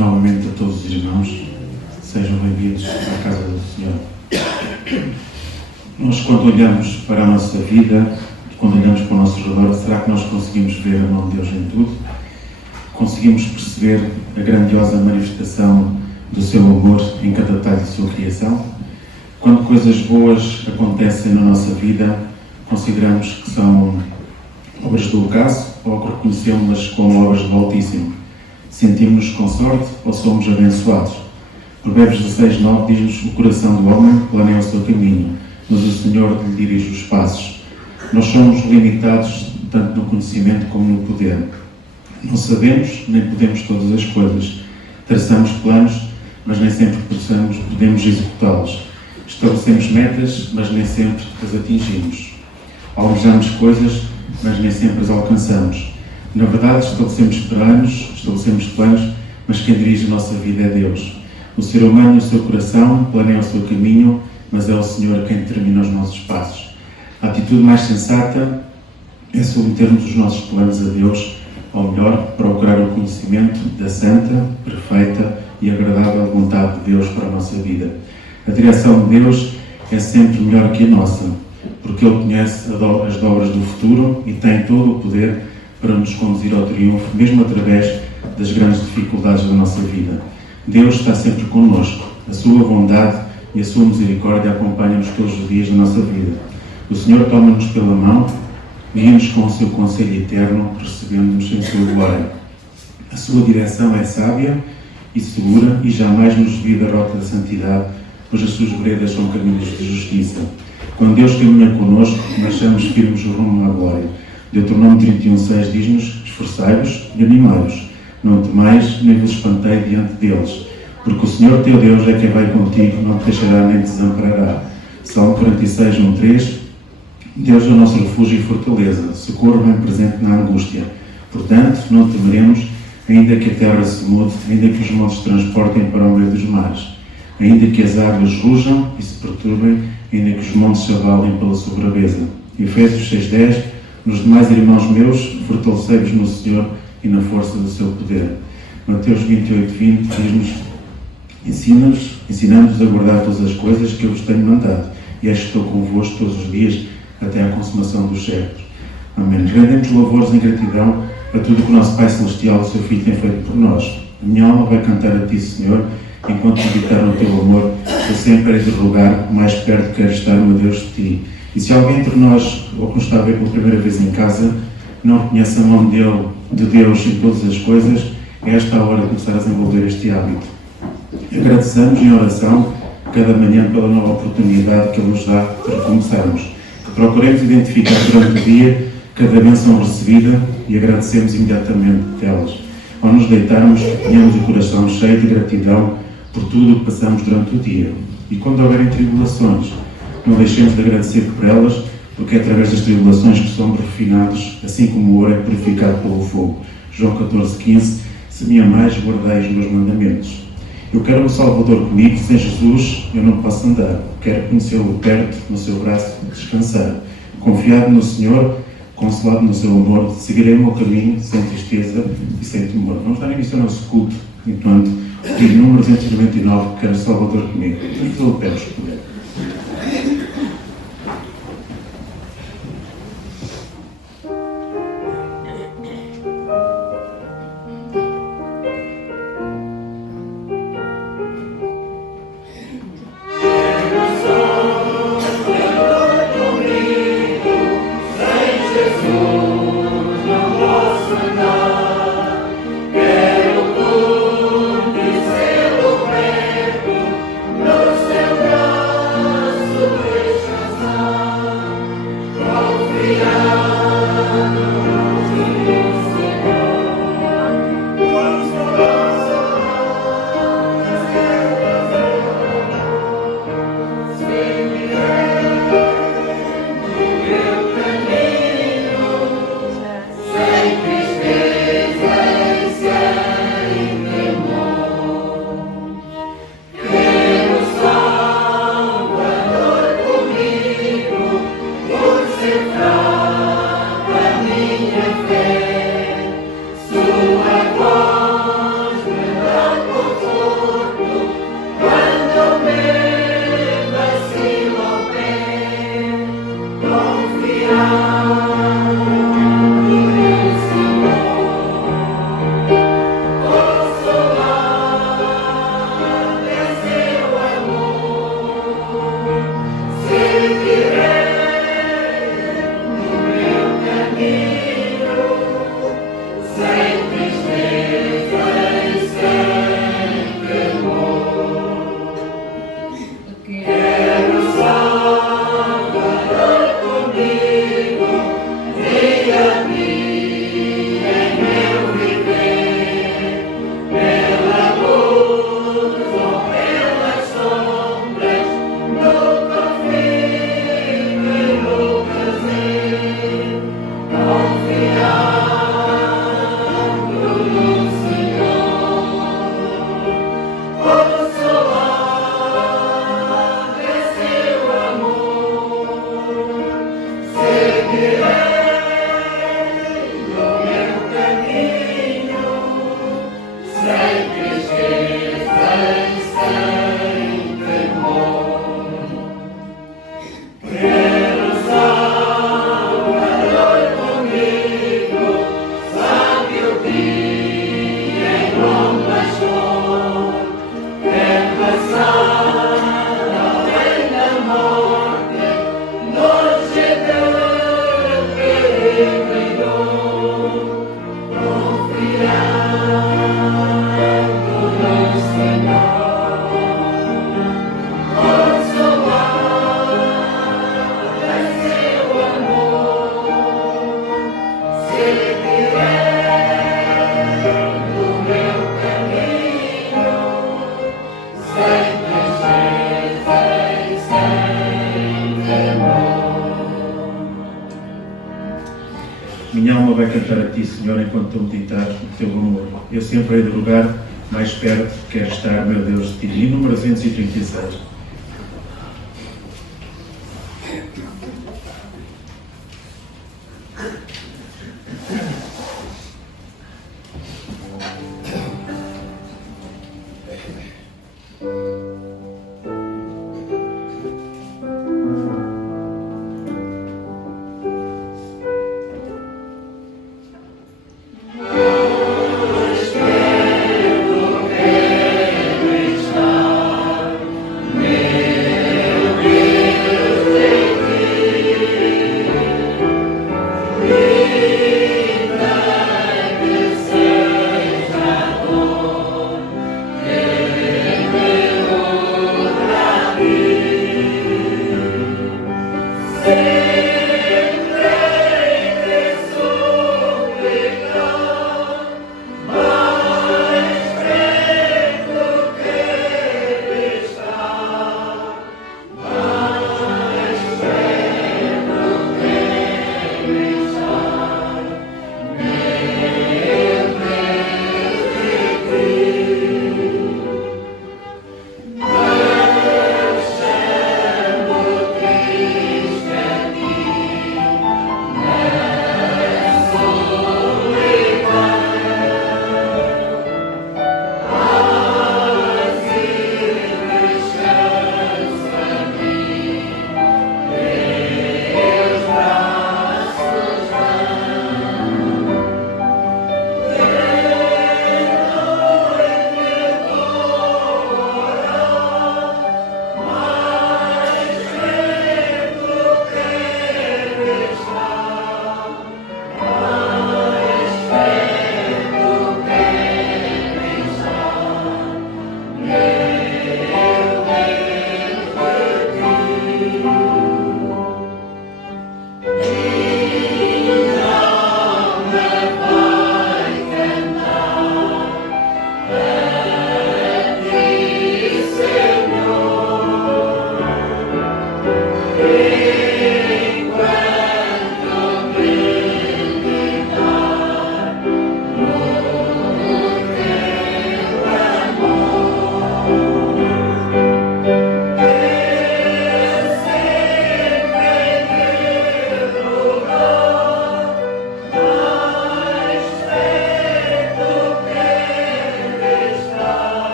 novamente a todos os irmãos. Sejam bem-vindos à casa do Senhor. Nós, quando olhamos para a nossa vida, quando olhamos para o nosso redor, será que nós conseguimos ver a mão de Deus em tudo? Conseguimos perceber a grandiosa manifestação do seu amor em cada detalhe de sua criação? Quando coisas boas acontecem na nossa vida, consideramos que são obras do ocaso ou reconhecemos-las como obras do Altíssimo? Sentimos-nos com sorte ou somos abençoados? Provérbios 16:9 diz-nos: o coração do homem planeia o seu caminho, mas o Senhor lhe dirige os passos. Nós somos limitados tanto no conhecimento como no poder. Não sabemos nem podemos todas as coisas. Traçamos planos, mas nem sempre podemos executá-los. Estabelecemos metas, mas nem sempre as atingimos. Almejamos coisas, mas nem sempre as alcançamos. Na verdade, estabelecemos planos, mas quem dirige a nossa vida é Deus. O ser humano e o seu coração planeiam o seu caminho, mas é o Senhor quem determina os nossos passos. A atitude mais sensata é submetermos os nossos planos a Deus, ou melhor, procurar o conhecimento da santa, perfeita e agradável vontade de Deus para a nossa vida. A direção de Deus é sempre melhor que a nossa, porque Ele conhece as dobras do futuro e tem todo o poder para nos conduzir ao triunfo, mesmo através das grandes dificuldades da nossa vida. Deus está sempre connosco. A sua bondade e a sua misericórdia acompanham-nos todos os dias da nossa vida. O Senhor toma-nos pela mão, guia-nos com o seu conselho eterno, recebendo-nos em sua glória. A sua direção é sábia e segura e jamais nos desvia da rota da santidade, pois as suas veredas são caminhos de justiça. Quando Deus caminha connosco, marchamos firmes rumo à glória. Deuteronômio 31:6 diz-nos: esforçai-vos e animai-vos. Não temais, nem vos espantei diante deles, porque o Senhor teu Deus é quem vai contigo, não te deixará nem te desamparará. Salmo 46:1-3. Deus é o nosso refúgio e fortaleza, socorro bem presente na angústia. Portanto, não temeremos, ainda que a terra se mude, ainda que os montes se transportem para o meio dos mares, ainda que as águas rujam e se perturbem, ainda que os montes se abalem pela sua braveza. Efésios 6:10. Nos demais irmãos meus, fortalecei-vos no Senhor e na força do seu poder. Mateus 28:20 diz-nos: ensinamos-vos a guardar todas as coisas que eu vos tenho mandado, e eis que estou convosco todos os dias, até à consumação dos séculos. Amém. Rendemos louvores em gratidão a tudo que o nosso Pai Celestial, o seu Filho, tem feito por nós. A minha alma vai cantar a Ti, Senhor, enquanto meditar no Teu amor, eu sempre hei de rogar, mais perto quero estar, meu Deus, de Ti. E se alguém entre nós, ou que nos está a ver pela primeira vez em casa, não reconhece a mão de Deus em todas as coisas, é esta a hora de começar a desenvolver este hábito. Agradecemos em oração cada manhã pela nova oportunidade que Ele nos dá de recomeçarmos. Que procuremos identificar durante o dia cada bênção recebida e agradecemos imediatamente delas. Ao nos deitarmos, tenhamos o coração cheio de gratidão por tudo o que passamos durante o dia. E quando houverem tribulações, não deixemos de agradecer por elas, porque é através das tribulações que somos refinados, assim como o ouro é purificado pelo fogo. João 14:15. Se me amais, guardai os meus mandamentos. Eu quero um Salvador comigo, sem Jesus eu não posso andar. Quero conhecê-lo perto, no seu braço, descansar. Confiado no Senhor, consolado no seu amor, seguirei o meu caminho, sem tristeza e sem temor. Vamos dar início ao nosso culto, enquanto o número 299, quero Salvador comigo. Vamos pelo pé, se puder. Quero conhecer o perto, no seu braço. Minha alma vai cantar a ti, Senhor, enquanto tu meditar no teu amor. Eu sempre hei de rogar mais perto, quero estar, meu Deus, de ti. E número 236.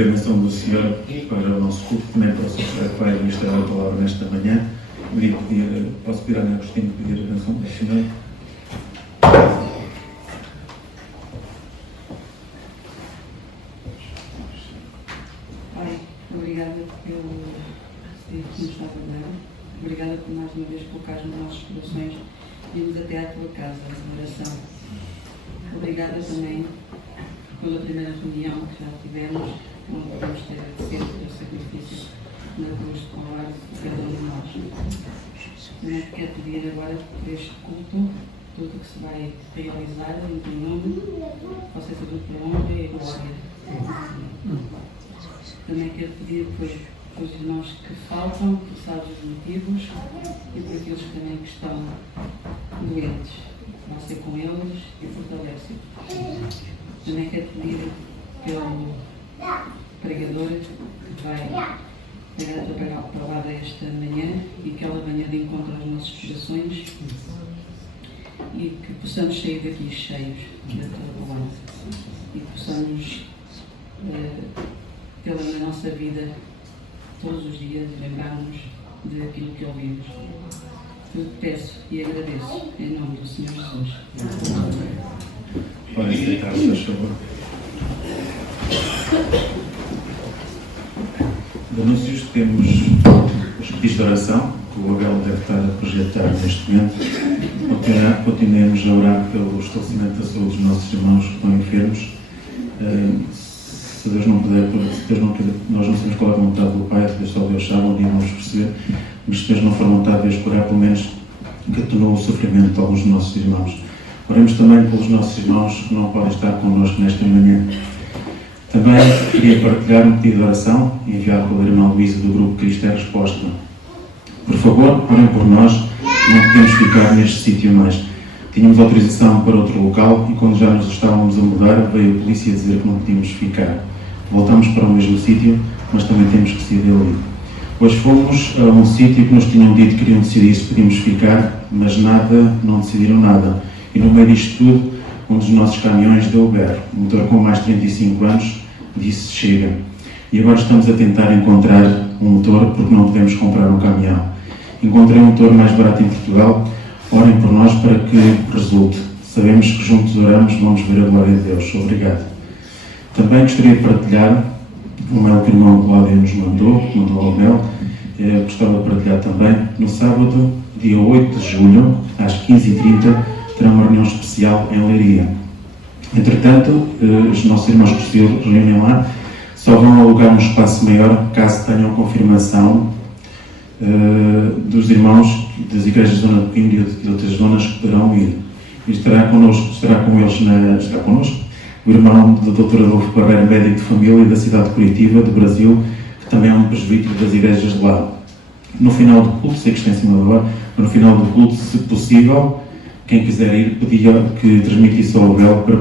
pedir a bênção do Senhor para o nosso culto, também para o Sr. Pai ministrar a palavra nesta manhã. Posso pedir a Ana Agostinho pedir a bênção do Senhor? Pai, obrigada pelo que nos estás a dar. Obrigada por mais uma vez colocar nos nossos corações e irmos até à tua casa de oração. Obrigada também pela primeira reunião que já tivemos, onde podemos ter agradecido pelo sacrifício na cruz de Calvário de cada um de nós. Também te quero pedir agora por este culto, tudo que se vai realizar em teu nome, possa ser tudo para honra e glória. Também quero pedir pelos irmãos que faltam, por sabes os motivos, e por aqueles também que estão doentes. Vai ser com eles e fortalece-os. Também quero pedir pelo pregador que vai pegar a tua palavra esta manhã e que ela venha de encontro aos nossos corações e que possamos sair daqui cheios da tua palavra e que possamos tê-la na nossa vida todos os dias e lembrarmos daquilo que ouvimos. Eu te peço e agradeço em nome do Senhor Jesus. Podem deitar-se, por favor. De anúncios temos os pedidos de oração, que o Abel deve estar a projetar neste momento. Continuemos a orar pelo estabelecimento da saúde dos nossos irmãos que estão enfermos. Se Deus não puder, nós não sabemos qual é a vontade do Pai, só Deus sabe, um dia vamos perceber, mas se Deus não for vontade de Deus curar, pelo menos que atenuou o sofrimento de alguns dos nossos irmãos. Oremos também pelos nossos irmãos que não podem estar connosco nesta manhã. Também queria partilhar um pedido de oração enviado pela irmã Luísa do grupo Cristo é Resposta. Por favor, orem por nós, não podemos ficar neste sítio mais. Tínhamos autorização para outro local e quando já nos estávamos a mudar, veio a polícia dizer que não podíamos ficar. Voltamos para o mesmo sítio, mas também temos que sair dali. Hoje fomos a um sítio que nos tinham dito que queriam decidir se podíamos ficar, mas não decidiram nada. E no meio disto tudo, um dos nossos caminhões deu o berro. Um motor com mais de 35 anos disse chega. E agora estamos a tentar encontrar um motor porque não podemos comprar um caminhão. Encontrei um motor mais barato em Portugal. Orem por nós para que resulte. Sabemos que juntos oramos, vamos ver a glória de Deus. Obrigado. Também gostaria de partilhar o mail que o irmão Cláudio nos mandou ao Abel. Gostava de partilhar também. No sábado, dia 8 de julho, às 15h30, terá uma reunião especial em Leiria. Entretanto, os nossos irmãos que se reúnem lá só vão alugar um espaço maior caso tenham confirmação dos irmãos das igrejas da Zona de Coimbra e de outras zonas que poderão ir. E estará connosco o irmão do Dr. Adolfo Barreiro, médico de família da cidade de Curitiba, do Brasil, que também é um presbítero das igrejas de lá. No final do culto, sei que está em cima da hora, mas no final do culto, se possível, quem quiser ir, pedia que transmitisse ao Abel para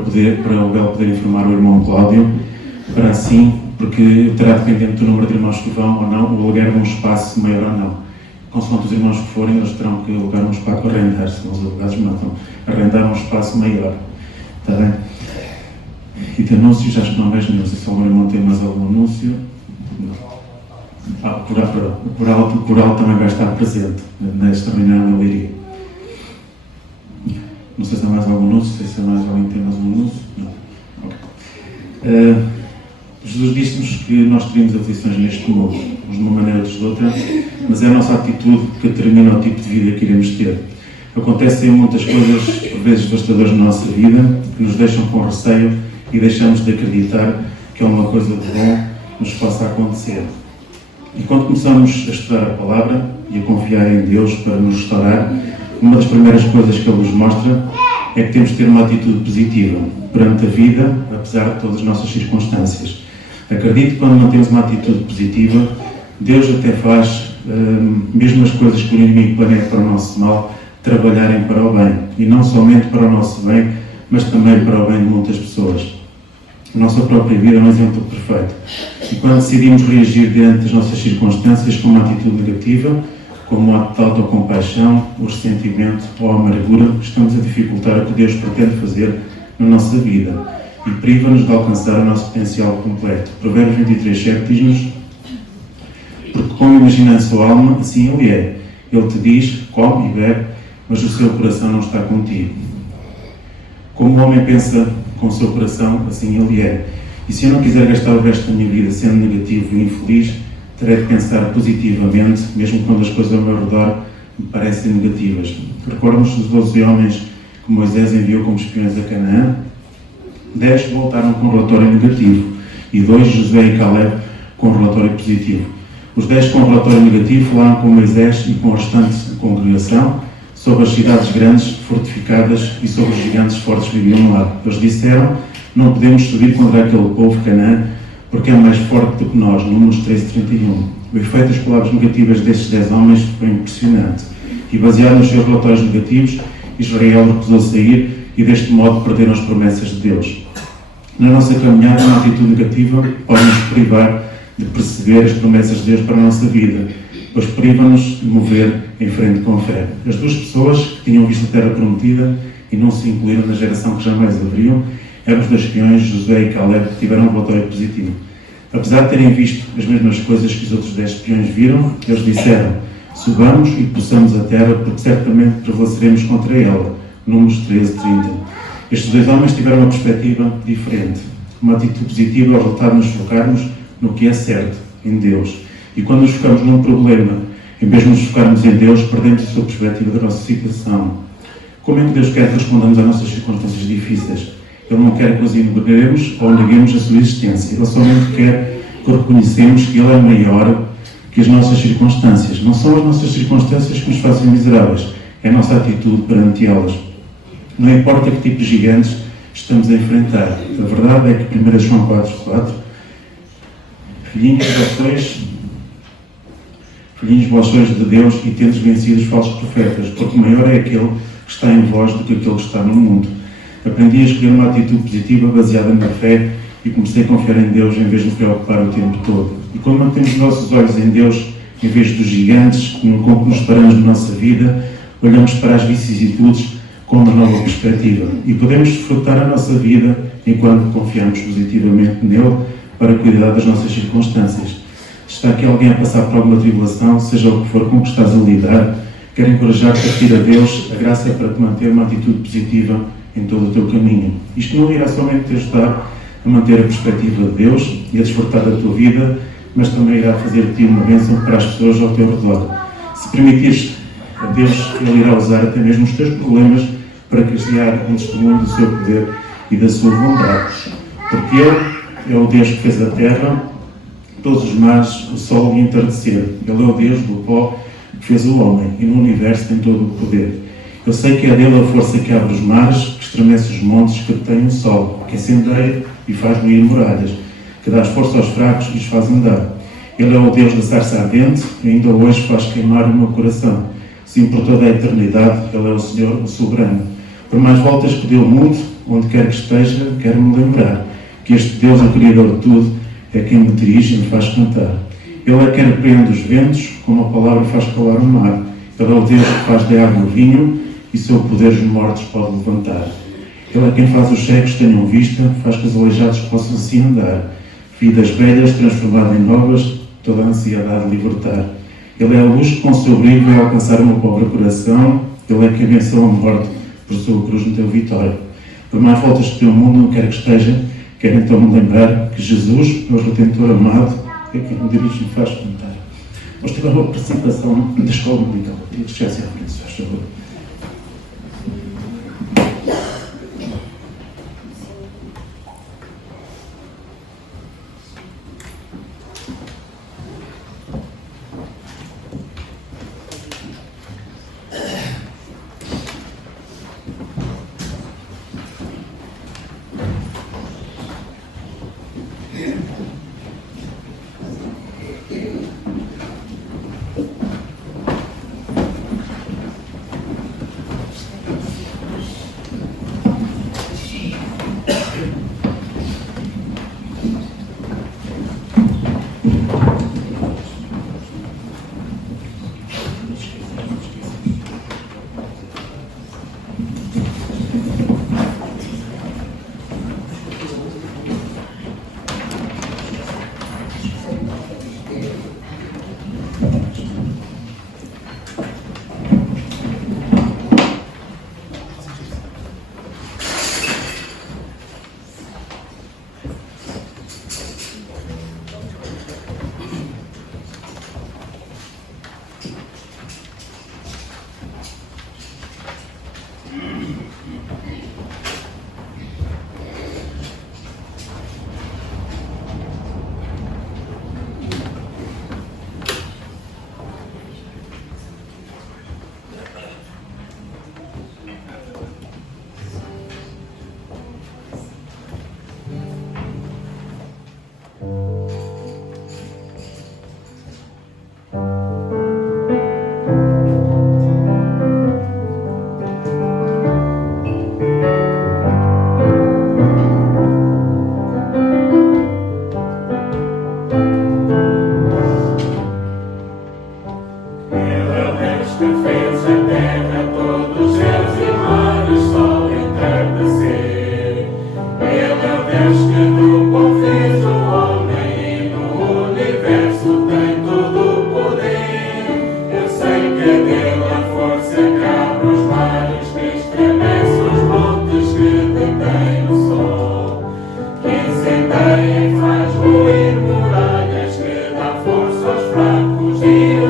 o Abel poder informar o irmão Cláudio, para assim, porque terá dependente do número de irmãos que vão ou não, o alugar um espaço maior ou não. Consoante os irmãos que forem, eles terão que alugar um espaço para arrendar, senão os alugados matam. Arrendar um espaço maior. Está bem? E de anúncios, acho que não vejo nenhum. Se algum irmão tem mais algum anúncio. O coral também vai estar presente nesta reunião na Leiria. Não sei se há mais algum anúncio, não sei se há mais alguém que tem mais um anúncio. Não. Okay. Jesus disse-nos que nós teríamos aflições neste mundo, uns de uma maneira, outros de outra, mas é a nossa atitude que determina o tipo de vida que iremos ter. Acontecem muitas coisas, por vezes devastadoras na nossa vida, que nos deixam com receio e deixamos de acreditar que alguma coisa de bom nos possa acontecer. E quando começamos a estudar a palavra e a confiar em Deus para nos restaurar, uma das primeiras coisas que Ele nos mostra é que temos de ter uma atitude positiva perante a vida, apesar de todas as nossas circunstâncias. Acredito que quando mantemos uma atitude positiva, Deus até faz, mesmo as coisas que o inimigo planeia para o nosso mal, trabalharem para o bem. E não somente para o nosso bem, mas também para o bem de muitas pessoas. A nossa própria vida é um exemplo perfeito. E quando decidimos reagir diante das nossas circunstâncias com uma atitude negativa, como um ato de autocompaixão, o ressentimento ou a amargura, estamos a dificultar o que Deus pretende fazer na nossa vida. e priva-nos de alcançar o nosso potencial completo. Provérbios 23:7 diz-nos: porque como imagina a sua alma, assim ele é. Ele te diz, come e bebe, mas o seu coração não está contigo. Como o homem pensa com o seu coração, assim ele é. E se eu não quiser gastar o resto da minha vida sendo negativo e infeliz, terei de pensar positivamente, mesmo quando as coisas ao meu redor me parecem negativas. Recordo-nos dos 12 homens que Moisés enviou como espiões a Canaã. 10 voltaram com um relatório negativo e 2, Josué e Caleb, com um relatório positivo. Os 10 com um relatório negativo falaram com Moisés e com a restante congregação sobre as cidades grandes, fortificadas e sobre os gigantes fortes que viviam lá. Eles disseram: não podemos subir contra aquele povo Canaã, porque é mais forte do que nós. Números 13:31. O efeito das palavras negativas destes 10 homens foi impressionante. E baseado nos seus relatórios negativos, Israel recusou sair e deste modo perderam as promessas de Deus. Na nossa caminhada, uma atitude negativa pode nos privar de perceber as promessas de Deus para a nossa vida, pois priva-nos de mover em frente com fé. As duas pessoas que tinham visto a terra prometida e não se incluíram na geração que jamais a veriam, eram os 2 espiões, Josué e Caleb, que tiveram um relatório positivo. Apesar de terem visto as mesmas coisas que os outros 10 espiões viram, eles disseram: subamos e possamos a terra, porque certamente prevaleceremos contra ela. Números 13:30. Estes 2 homens tiveram uma perspectiva diferente. Uma atitude positiva é o resultado de nos focarmos no que é certo, em Deus. E quando nos focamos num problema, em vez de nos focarmos em Deus, perdemos a sua perspectiva da nossa situação. Como é que Deus quer que respondamos às nossas circunstâncias difíceis? Ele não quer que os ignoremos ou neguemos a sua existência. Ele somente quer que reconhecemos que Ele é maior que as nossas circunstâncias. Não são as nossas circunstâncias que nos fazem miseráveis, é a nossa atitude perante elas. Não importa que tipo de gigantes estamos a enfrentar. A verdade é que 1 João 4:4: filhinhos, vós sois de Deus e tendes vencido os falsos profetas, porque maior é aquele que está em vós do que aquele que está no mundo. Aprendi a escolher uma atitude positiva baseada na fé e comecei a confiar em Deus em vez de me preocupar o tempo todo. E quando mantemos os nossos olhos em Deus, em vez dos gigantes com que nos paramos na nossa vida, olhamos para as vicissitudes com uma nova perspectiva e podemos desfrutar a nossa vida enquanto confiamos positivamente nele para cuidar das nossas circunstâncias. Se está aqui alguém a passar por alguma tribulação, seja o que for com que estás a lidar, quero encorajar-te a pedir a Deus a graça para te manter uma atitude positiva em todo o teu caminho. Isto não irá somente te ajudar a manter a perspectiva de Deus e a desfrutar da tua vida, mas também irá fazer de ti uma bênção para as pessoas ao teu redor. Se permitires a Deus, Ele irá usar até mesmo os teus problemas para criar um testemunho do seu poder e da sua bondade. Porque Ele é o Deus que fez a terra, todos os mares, o sol e o entardecer. Ele é o Deus do pó que fez o homem e no universo tem todo o poder. Eu sei que é dele a força que abre os mares, que estremece os montes, que detém o sol, que incendeia e faz ruir muralhas, que dá força aos fracos e os faz andar. Ele é o Deus da sarça ardente e ainda hoje faz queimar o meu coração. Sim, por toda a eternidade, Ele é o Senhor, o soberano. Por mais voltas que dê o mundo, onde quer que esteja, quero-me lembrar que este Deus, o Criador de tudo, é quem me dirige e me faz cantar. Ele é quem repreende os ventos, como a palavra faz calar o mar. Ele é o Deus que faz da água vinho e seu poder os mortos pode levantar. Ele é quem faz os cegos tenham vista, faz que os aleijados possam assim andar. Vidas velhas transformadas em novas, toda a ansiedade libertar. Ele é a luz que com o seu brilho vai alcançar o meu pobre coração. Ele é quem venceu a morte por sua cruz me deu vitória. Por mais voltas que o mundo não quer que esteja, quero então me lembrar que Jesus, meu Redentor amado, é quem me dirige e me faz cantar. Vamos ter uma participação da Escola Dominical. Queria que chegasse à frente, se faz favor.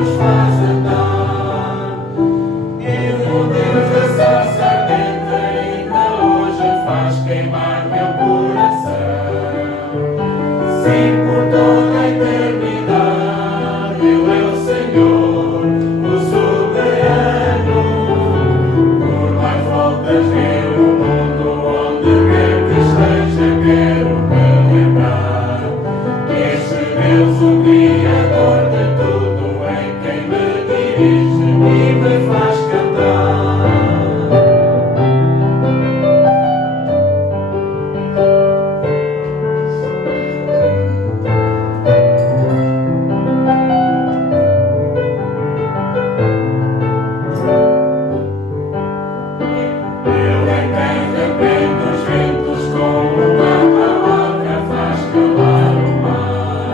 nos faz andar. Ele, o Deus da sarça ardente, ainda hoje faz queimar meu coração. Sim, por toda a eternidade, Ele é o Senhor, o soberano. Por mais voltas dele o mundo, onde quer que esteja, quero me lembrar que este Deus, o Criador de tudo, é quem me dirige e me faz cantar. Ele é quem repreende os ventos com uma palavra, faz calar o mar.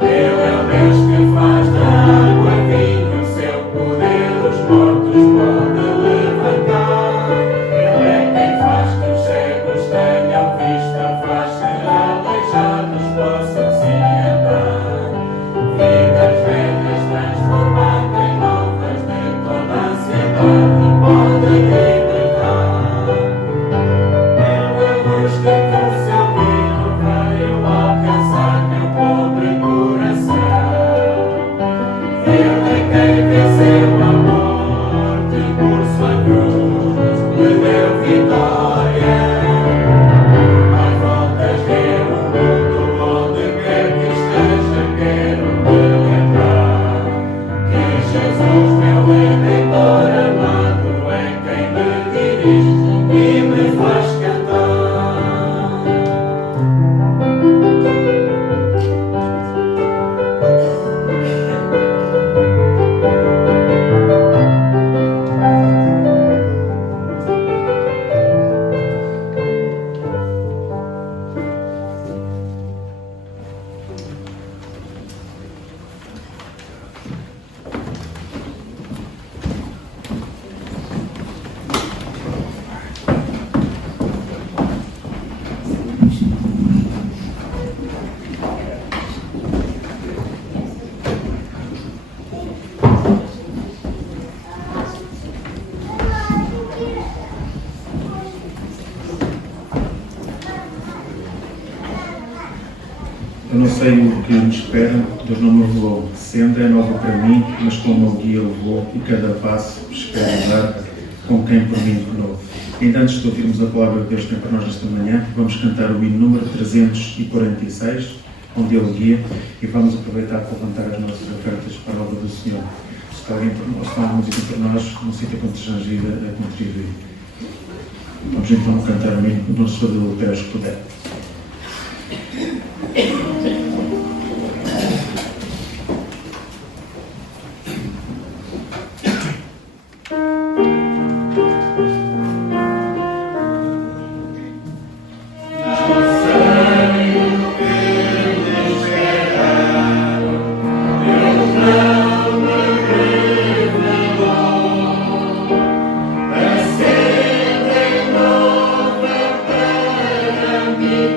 Ele é o Deus que faz da água vinho, seu poder os mortos pode levantar. Ele é quem faz que os cegos tenham vista, faz que aleijados possam se andar. Vidas velhas transformando em novas, de toda a ansiedade pode libertar. Ele é luz que com seu brilho veio alcançar meu pobre coração. Ele é quem venceu a morte por sua cruz, me deu vitória. Mais voltas ver o mundo, onde quer que esteja, quero me lembrar que Jesus, meu Redentor amado, é quem me dirige e me faz cantar. Eu não sei o que me espera, Deus não me revelou. Senda é nova para mim, mas como o guia eu vou, e cada passo espero dar com quem por mim renou. Ainda antes de ouvirmos a palavra que Deus tem para nós esta manhã, vamos cantar o hino número 346, onde Ele guia, e vamos aproveitar para levantar as nossas ofertas para a obra do Senhor. Se alguém se uma música para nós, não sei que quantos ajuda a contribuir. Vamos então cantar o hino do nosso Senhor de Lutero, se puder. Acende nova para mim.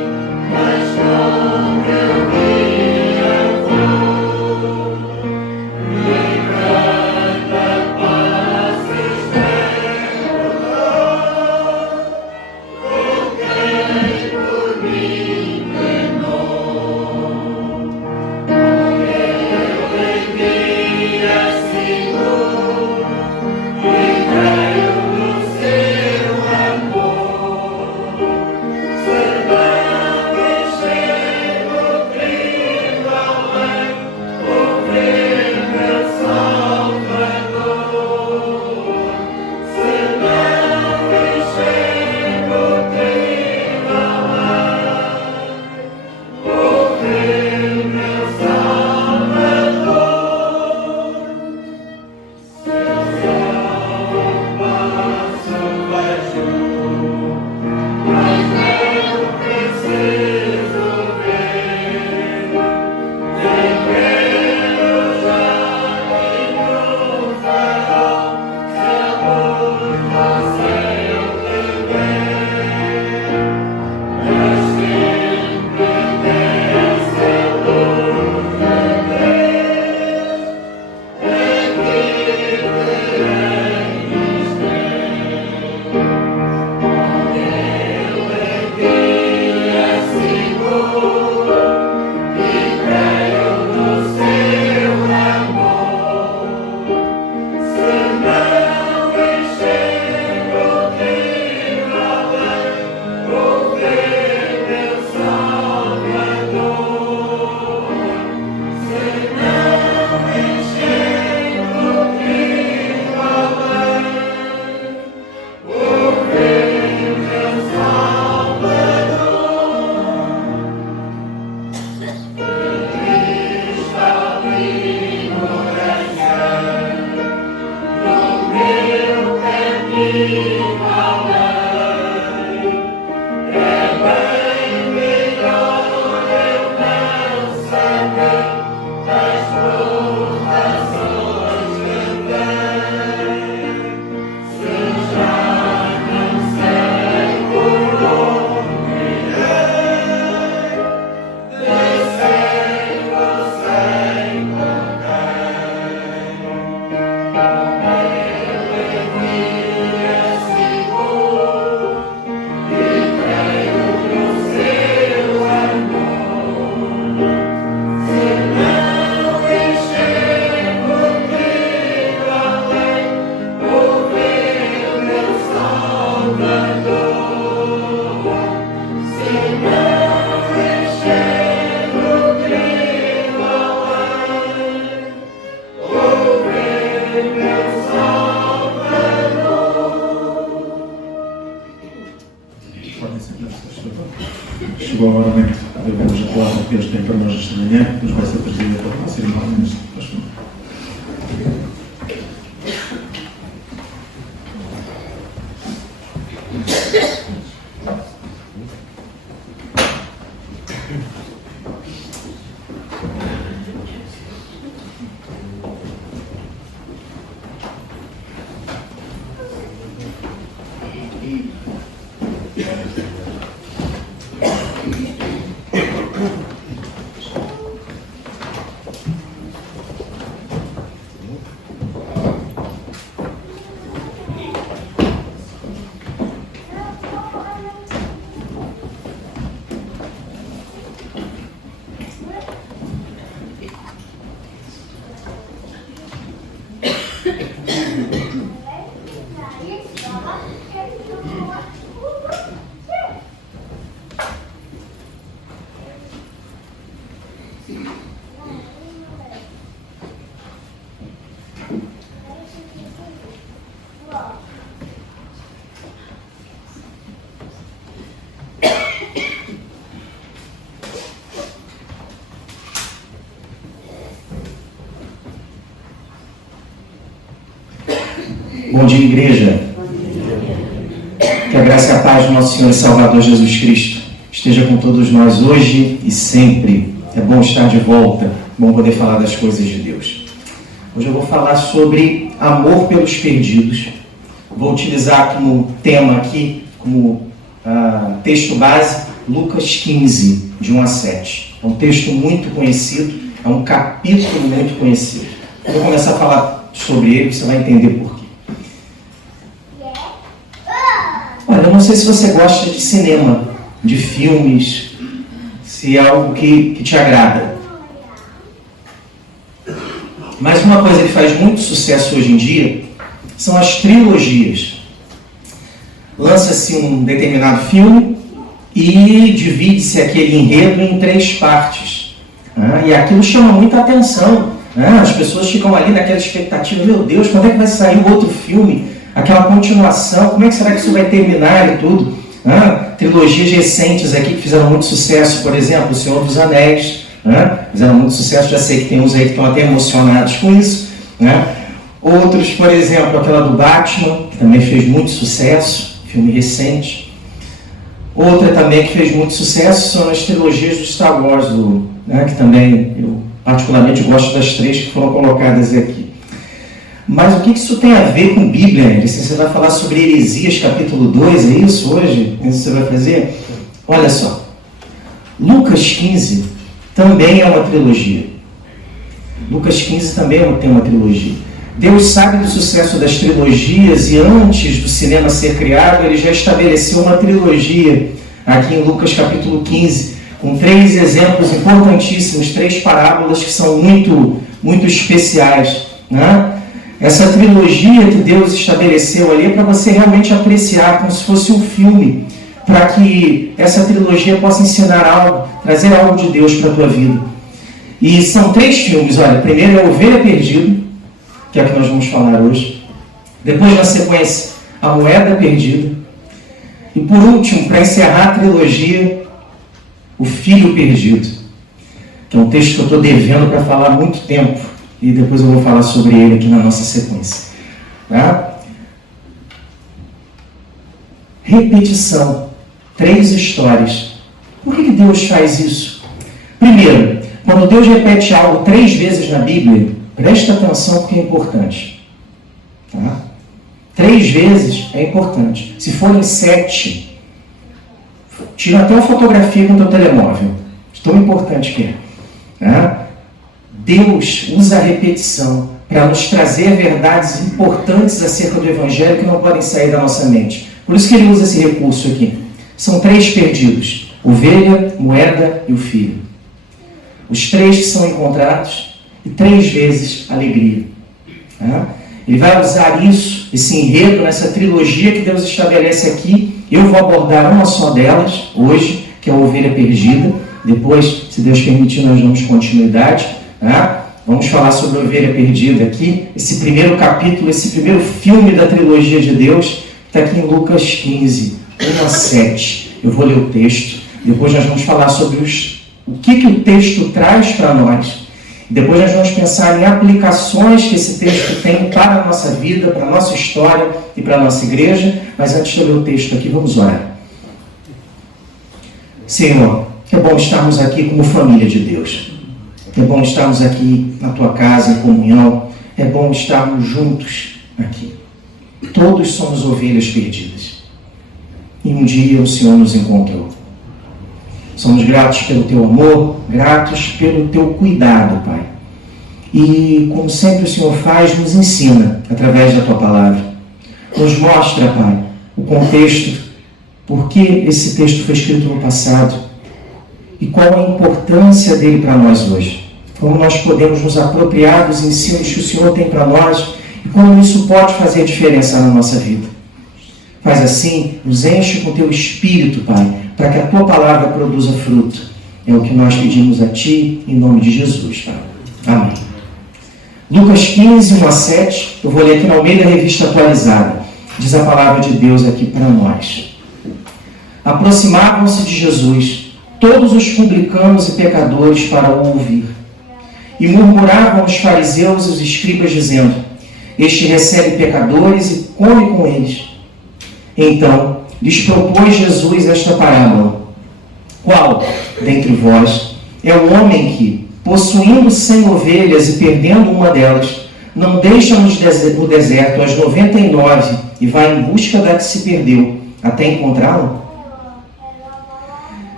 chegou agora a momento de vermos a palavra que Deus tem para nós esta manhã, que nos vai ser trazida pela nossa irmã. Bom dia, igreja. Que a graça e a paz do nosso Senhor e Salvador Jesus Cristo esteja com todos nós hoje e sempre. É bom estar de volta, bom poder falar das coisas de Deus. Hoje eu vou falar sobre amor pelos perdidos. Vou utilizar como tema aqui, como texto base, Lucas 15, de 1 a 7. É um texto muito conhecido, é um capítulo muito conhecido. Eu vou começar a falar sobre ele, você vai entender por quê. Olha, eu não sei se você gosta de cinema, de filmes, se é algo que te agrada. Mas uma coisa que faz muito sucesso hoje em dia são as trilogias. Lança-se um determinado filme e divide-se aquele enredo em 3 partes. E aquilo chama muita atenção. As pessoas ficam ali naquela expectativa, meu Deus, quando é que vai sair o outro filme? Aquela continuação, como é que será que isso vai terminar e tudo? Trilogias recentes aqui que fizeram muito sucesso, por exemplo, O Senhor dos Anéis, fizeram muito sucesso, já sei que tem uns aí que estão até emocionados com isso. Outros, por exemplo, aquela do Batman, que também fez muito sucesso, filme recente. Outra também que fez muito sucesso são as trilogias do Star Wars, que também eu particularmente gosto das 3 que foram colocadas aqui. Mas o que isso tem a ver com Bíblia, André? Você vai falar sobre Heresias capítulo 2, é isso hoje? É isso que você vai fazer? Olha só, Lucas 15 também é uma trilogia. Lucas 15 também tem uma trilogia. Deus sabe do sucesso das trilogias e antes do cinema ser criado, Ele já estabeleceu uma trilogia aqui em Lucas capítulo 15, com 3 exemplos importantíssimos, 3 parábolas que são muito, muito especiais, Essa trilogia que Deus estabeleceu ali é para você realmente apreciar como se fosse um filme, para que essa trilogia possa ensinar algo, trazer algo de Deus para a tua vida. E são 3 filmes, olha, primeiro é Ovelha Perdida, que é o que nós vamos falar hoje. Depois, na sequência, A Moeda Perdida. E por último, para encerrar a trilogia, O Filho Perdido, que é um texto que eu estou devendo para falar há muito tempo. E depois eu vou falar sobre ele aqui na nossa sequência. Repetição. 3 histórias. Por que Deus faz isso? Primeiro, quando Deus repete algo 3 vezes na Bíblia, presta atenção porque é importante. 3 vezes é importante. Se forem 7, tira até uma fotografia com o teu telemóvel. Tão importante que é. Deus usa a repetição para nos trazer verdades importantes acerca do Evangelho que não podem sair da nossa mente. Por isso que Ele usa esse recurso aqui. São 3 perdidos: ovelha, moeda e o filho. Os 3 que são encontrados e 3 vezes alegria. Ele vai usar isso, esse enredo, nessa trilogia que Deus estabelece aqui. Eu vou abordar uma só delas hoje, que é a ovelha perdida. Depois, se Deus permitir, nós damos continuidade. Vamos falar sobre a ovelha perdida aqui, esse primeiro capítulo, esse primeiro filme da trilogia de Deus, está aqui em Lucas 15, 1 a 7. Eu vou ler o texto, Depois nós vamos falar sobre o que o texto traz para nós. Depois nós vamos pensar em aplicações que esse texto tem para a nossa vida, para a nossa história e para a nossa igreja. Mas antes de eu ler o texto aqui, vamos orar. Senhor, é bom estarmos aqui como família de Deus. É bom estarmos aqui na Tua casa em comunhão. É bom estarmos juntos aqui. Todos somos ovelhas perdidas. E um dia o Senhor nos encontrou. Somos gratos pelo Teu amor, gratos pelo Teu cuidado, Pai. E, como sempre o Senhor faz, nos ensina através da Tua palavra. Nos mostra, Pai, o contexto, por que esse texto foi escrito no passado e qual a importância dele para nós hoje. Como nós podemos nos apropriar dos ensinos que o Senhor tem para nós e como isso pode fazer diferença na nossa vida. Faz assim, nos enche com Teu Espírito, Pai, para que a Tua palavra produza fruto. É o que nós pedimos a Ti, em nome de Jesus, Pai. Amém. Lucas 15, 1 a 7, eu vou ler aqui na Almeida Revista Atualizada. Diz a palavra de Deus aqui para nós. Aproximavam-se de Jesus todos os publicanos e pecadores para o ouvir. E murmuravam os fariseus e os escribas, dizendo: Este recebe pecadores e come com eles. Então lhes propôs Jesus esta parábola: Qual dentre vós é o homem que, possuindo 100 ovelhas e perdendo uma delas, não deixa no deserto as 99 e vai em busca da que se perdeu, até encontrá-la?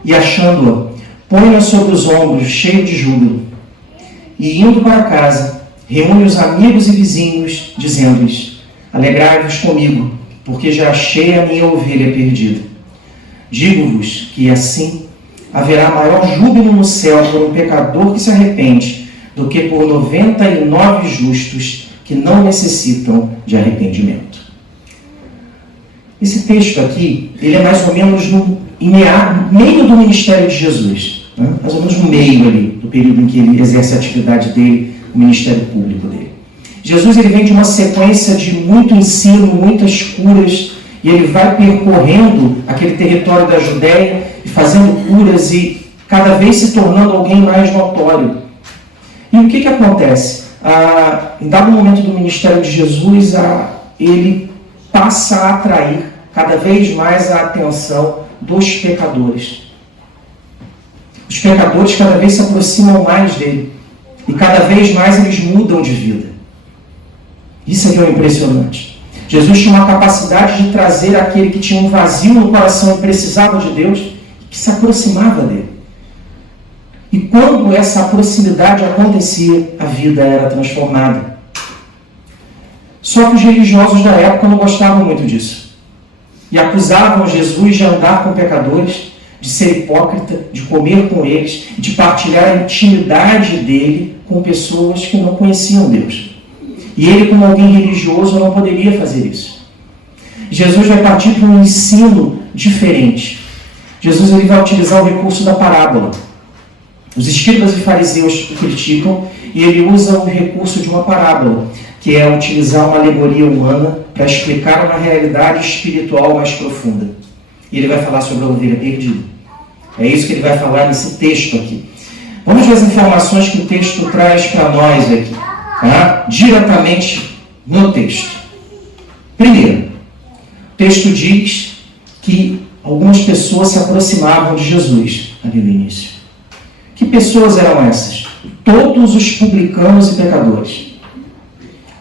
E achando-a, põe-a sobre os ombros, cheio de júbilo, e indo para casa, reúne os amigos e vizinhos, dizendo-lhes: Alegrai-vos comigo, porque já achei a minha ovelha perdida. Digo-vos que assim haverá maior júbilo no céu por um pecador que se arrepende do que por 99 justos que não necessitam de arrependimento. Esse texto aqui, ele é mais ou menos no meio do ministério de Jesus, né? Mais ou menos no meio ali, do período em que ele exerce a atividade dele, o ministério público dele. Jesus, ele vem de uma sequência de muito ensino, muitas curas, e ele vai percorrendo aquele território da Judéia e fazendo curas e cada vez se tornando alguém mais notório. E o que acontece? Em dado momento do ministério de Jesus, ele passa a atrair cada vez mais a atenção dos pecadores. Os pecadores cada vez se aproximam mais dele e cada vez mais eles mudam de vida. Isso é que é impressionante. Jesus tinha uma capacidade de trazer aquele que tinha um vazio no coração e precisava de Deus, que se aproximava dele. E quando essa proximidade acontecia, a vida era transformada. Só que os religiosos da época não gostavam muito disso. E acusavam Jesus de andar com pecadores, de ser hipócrita, de comer com eles e de partilhar a intimidade dele com pessoas que não conheciam Deus. E ele, como alguém religioso, não poderia fazer isso. Jesus vai partir para um ensino diferente. Jesus ele vai utilizar o recurso da parábola. Os escribas e fariseus o criticam e ele usa o recurso de uma parábola, que é utilizar uma alegoria humana para explicar uma realidade espiritual mais profunda. E ele vai falar sobre a ovelha perdida. É isso que ele vai falar nesse texto aqui. Vamos ver as informações que o texto traz para nós aqui, tá? Diretamente no texto. Primeiro, o texto diz que algumas pessoas se aproximavam de Jesus ali no início. Que pessoas eram essas? Todos os publicanos e pecadores.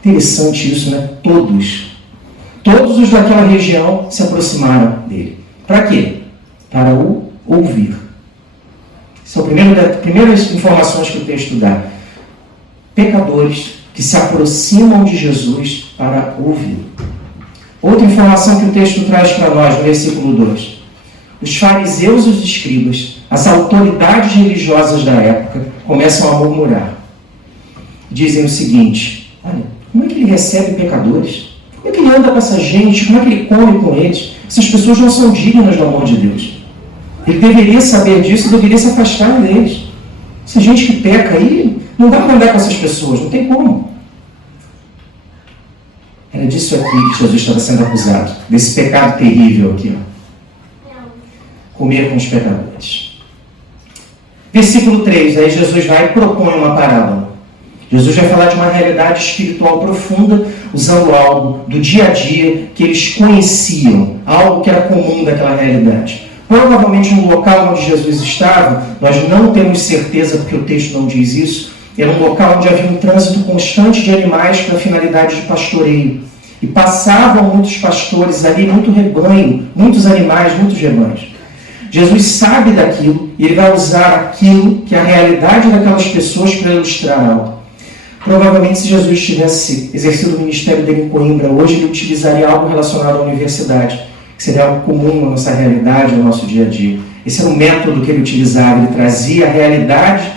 Interessante isso, né? Todos os daquela região se aproximaram dele. Para quê? Para o ouvir. Essa é a primeiras informações que o texto dá. Pecadores que se aproximam de Jesus para ouvir. Outra informação que o texto traz para nós, no versículo 2. Os fariseus e os escribas, as autoridades religiosas da época, começam a murmurar. Dizem o seguinte: olha, como é que ele recebe pecadores? Como é que ele anda com essa gente? Como é que ele come com eles? Essas pessoas não são dignas do amor de Deus. Ele deveria saber disso e deveria se afastar deles. Essa gente que peca aí, não dá para andar com essas pessoas, não tem como. Era disso aqui que Jesus estava sendo acusado, desse pecado terrível aqui. Ó. comer com os pecadores. Versículo 3, aí Jesus vai e propõe uma parábola. Jesus vai falar de uma realidade espiritual profunda, usando algo do dia a dia que eles conheciam, algo que era comum daquela realidade. Provavelmente no local onde Jesus estava, nós não temos certeza porque o texto não diz isso, era um local onde havia um trânsito constante de animais para finalidade de pastoreio. E passavam muitos pastores ali, muito rebanho, muitos animais, muitos rebanhos. Jesus sabe daquilo e ele vai usar aquilo que é a realidade daquelas pessoas para ilustrar algo. Provavelmente, se Jesus tivesse exercido o ministério dele em Coimbra hoje, ele utilizaria algo relacionado à universidade, que seria algo comum na nossa realidade, no nosso dia a dia. Esse era o método que ele utilizava, ele trazia a realidade,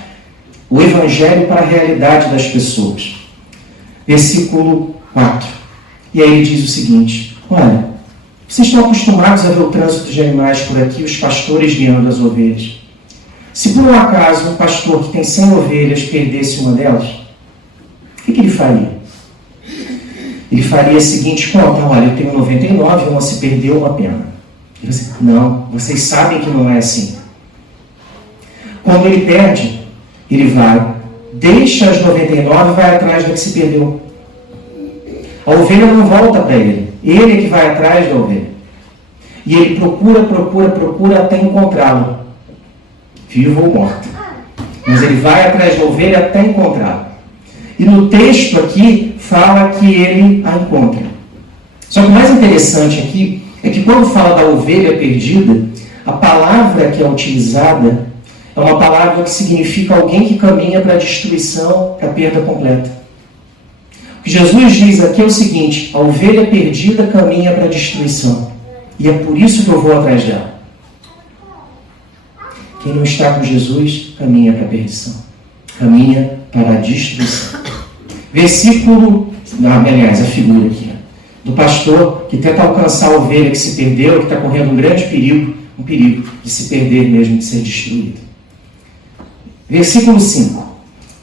o evangelho para a realidade das pessoas. Versículo 4. E aí ele diz o seguinte: olha, vocês estão acostumados a ver o trânsito de animais por aqui, os pastores guiando as ovelhas. Se por um acaso um pastor que tem 100 ovelhas perdesse uma delas, o que ele faria? Ele faria a seguinte conta: olha, eu tenho 99, uma se perdeu, uma pena. Ele diz, não, vocês sabem que não é assim. Quando ele perde, ele vai, deixa as 99 e vai atrás da que se perdeu. A ovelha não volta para ele. Ele é que vai atrás da ovelha. E ele procura até encontrá-la. Viva ou morta. Mas ele vai atrás da ovelha até encontrá-la. E no texto aqui, fala que ele a encontra. Só que o mais interessante aqui é que quando fala da ovelha perdida, a palavra que é utilizada é uma palavra que significa alguém que caminha para a destruição, para a perda completa. O que Jesus diz aqui é o seguinte: a ovelha perdida caminha para a destruição. E é por isso que eu vou atrás dela. Quem não está com Jesus, caminha para a perdição. Caminha para a destruição. Versículo, aliás, a figura aqui, do pastor que tenta alcançar a ovelha que se perdeu, que está correndo um grande perigo, um perigo de se perder mesmo, de ser destruída. Versículo 5. O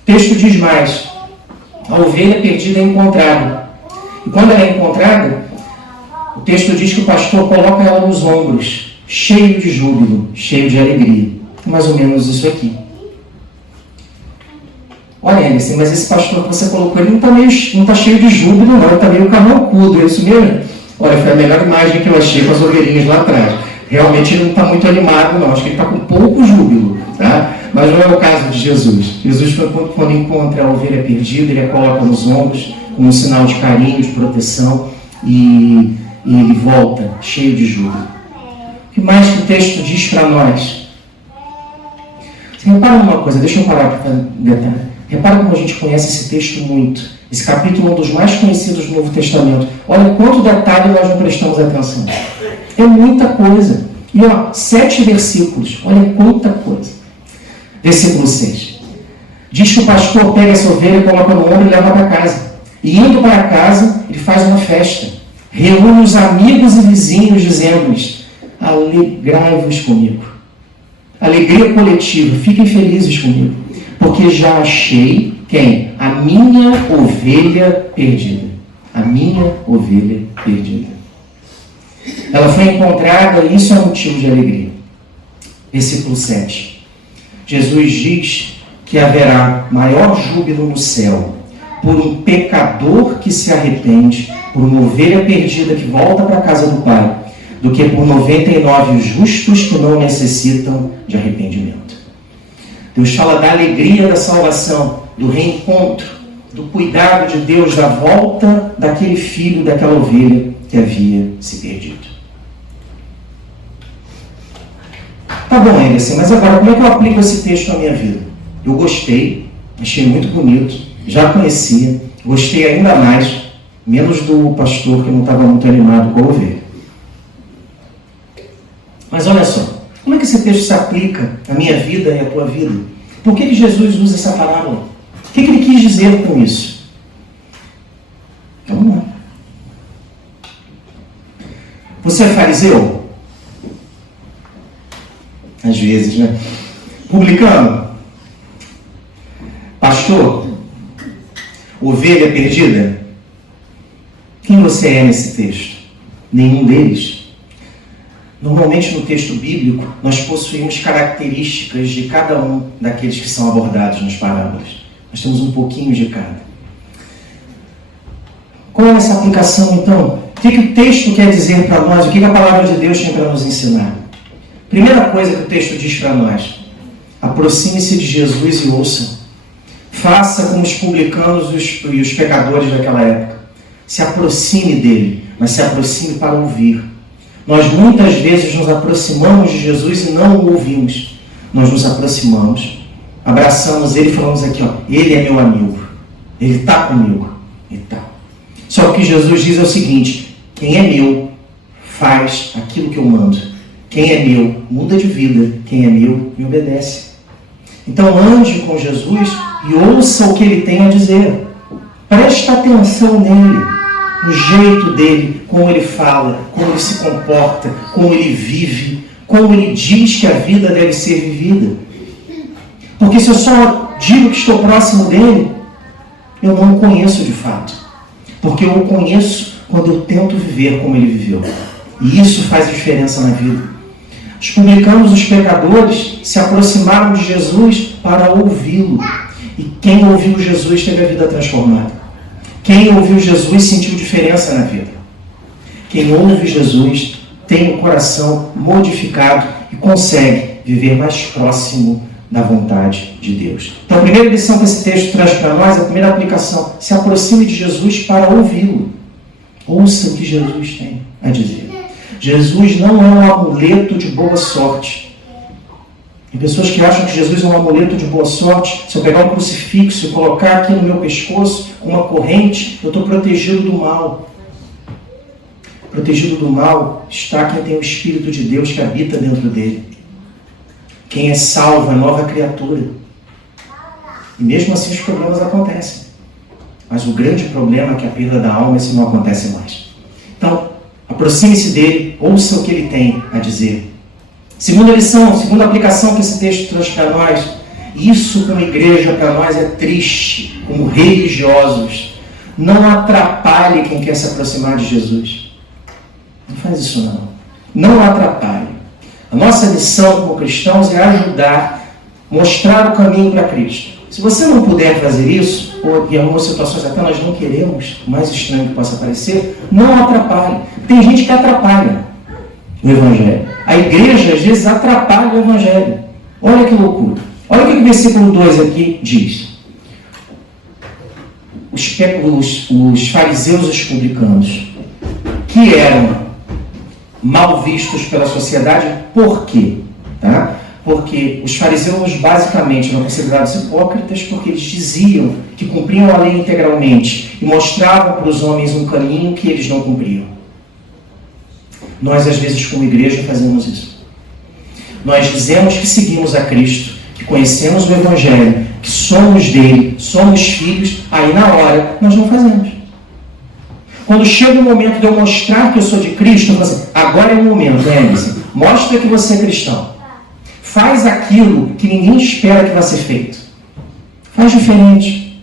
texto diz mais: a ovelha perdida é encontrada. E quando ela é encontrada, o texto diz que o pastor coloca ela nos ombros, cheio de júbilo, cheio de alegria. É mais ou menos isso aqui. Olha, Anderson, mas esse pastor que você colocou, ele não está cheio de júbilo, não. Ele está meio carrancudo, é isso mesmo? Olha, foi a melhor imagem que eu achei com as ovelhinhas lá atrás. Realmente ele não está muito animado, não. Acho que ele está com pouco júbilo, tá? Mas não é o caso de Jesus. Jesus, quando encontra a ovelha perdida, ele a coloca nos ombros, como um sinal de carinho, de proteção, e ele volta cheio de júbilo. O que mais que o texto diz para nós? Você repara numa coisa, deixa eu parar para detalhar. Repara como a gente conhece esse texto muito. Esse capítulo é um dos mais conhecidos do Novo Testamento. Olha quanto detalhe nós não prestamos atenção. É muita coisa. E 7 versículos. Olha quanta coisa. Versículo 6. Diz que o pastor pega essa ovelha, coloca no ombro e leva para casa. E indo para casa, ele faz uma festa. Reúne os amigos e vizinhos, dizendo-lhes: alegrai-vos comigo. Alegria coletiva. Fiquem felizes comigo. Porque já achei quem? A minha ovelha perdida. A minha ovelha perdida. Ela foi encontrada e isso é motivo de alegria. Versículo 7. Jesus diz que haverá maior júbilo no céu por um pecador que se arrepende, por uma ovelha perdida que volta para a casa do Pai, do que por 99 justos que não necessitam de arrependimento. Deus fala da alegria da salvação, do reencontro, do cuidado de Deus, da volta daquele filho, daquela ovelha que havia se perdido. Tá bom, Anderson, mas agora como é que eu aplico esse texto na minha vida? Eu gostei, achei muito bonito, já conhecia, gostei ainda mais, menos do pastor que não estava muito animado com a ovelha. Mas olha só, como é que esse texto se aplica à minha vida e à tua vida? Por que Jesus usa essa parábola? O que ele quis dizer com isso? Então, vamos lá. Você é fariseu? Às vezes, né? Publicano? Pastor? Ovelha perdida? Quem você é nesse texto? Nenhum deles. Normalmente no texto bíblico, nós possuímos características de cada um daqueles que são abordados nas parábolas. Nós temos um pouquinho de cada. Qual é essa aplicação, então? O que o texto quer dizer para nós? O que a palavra de Deus tem para nos ensinar? Primeira coisa que o texto diz para nós: aproxime-se de Jesus e ouça. Faça como os publicanos e os pecadores daquela época. Se aproxime dele, mas se aproxime para ouvir. Nós muitas vezes nos aproximamos de Jesus e não o ouvimos. Nós nos aproximamos, abraçamos ele e falamos aqui, ó, ele é meu amigo, ele está comigo e tal. Só que o que Jesus diz é o seguinte: quem é meu, faz aquilo que eu mando. Quem é meu, muda de vida. Quem é meu, me obedece. Então ande com Jesus e ouça o que ele tem a dizer. Preste atenção nele, no jeito dele, como ele fala, como ele se comporta, como ele vive, como ele diz que a vida deve ser vivida. Porque se eu só digo que estou próximo dele, eu não o conheço de fato. Porque eu o conheço quando eu tento viver como ele viveu. E isso faz diferença na vida. Os publicanos, os pecadores, se aproximaram de Jesus para ouvi-lo. E quem ouviu Jesus teve a vida transformada. Quem ouviu Jesus sentiu diferença na vida. Quem ouve Jesus tem o coração modificado e consegue viver mais próximo da vontade de Deus. Então a primeira lição que esse texto traz para nós, a primeira aplicação: se aproxime de Jesus para ouvi-lo. Ouça o que Jesus tem a dizer. Jesus não é um amuleto de boa sorte. Tem pessoas que acham que Jesus é um amuleto de boa sorte. Se eu pegar um crucifixo e colocar aqui no meu pescoço uma corrente, eu estou protegido do mal. Protegido do mal está quem tem o Espírito de Deus que habita dentro dele. Quem é salvo é nova criatura. E mesmo assim os problemas acontecem. Mas o grande problema é que a perda da alma, isso não acontece mais. Então, aproxime-se dele, ouça o que ele tem a dizer. Segunda lição, segunda aplicação que esse texto traz para nós: isso como igreja para nós é triste, como religiosos. Não atrapalhe quem quer se aproximar de Jesus. Não faz isso não. Não atrapalhe. A nossa missão como cristãos é ajudar, mostrar o caminho para Cristo. Se você não puder fazer isso, ou em algumas situações até nós não queremos, o mais estranho que possa parecer, não atrapalhe. Tem gente que atrapalha o Evangelho. A igreja às vezes atrapalha o Evangelho. Olha que loucura. Olha o que o versículo 2 aqui diz. Os fariseus e os publicanos, que eram mal vistos pela sociedade, por quê? Tá? Porque os fariseus basicamente eram considerados hipócritas porque eles diziam que cumpriam a lei integralmente e mostravam para os homens um caminho que eles não cumpriam. Nós às vezes como igreja fazemos isso. Nós dizemos que seguimos a Cristo, que conhecemos o Evangelho, que somos dele, somos filhos, aí na hora nós não fazemos. Quando chega o momento de eu mostrar que eu sou de Cristo, eu falo assim: agora é o momento, lembre-se, mostra que você é cristão. Faz aquilo que ninguém espera que vai ser feito. Faz diferente.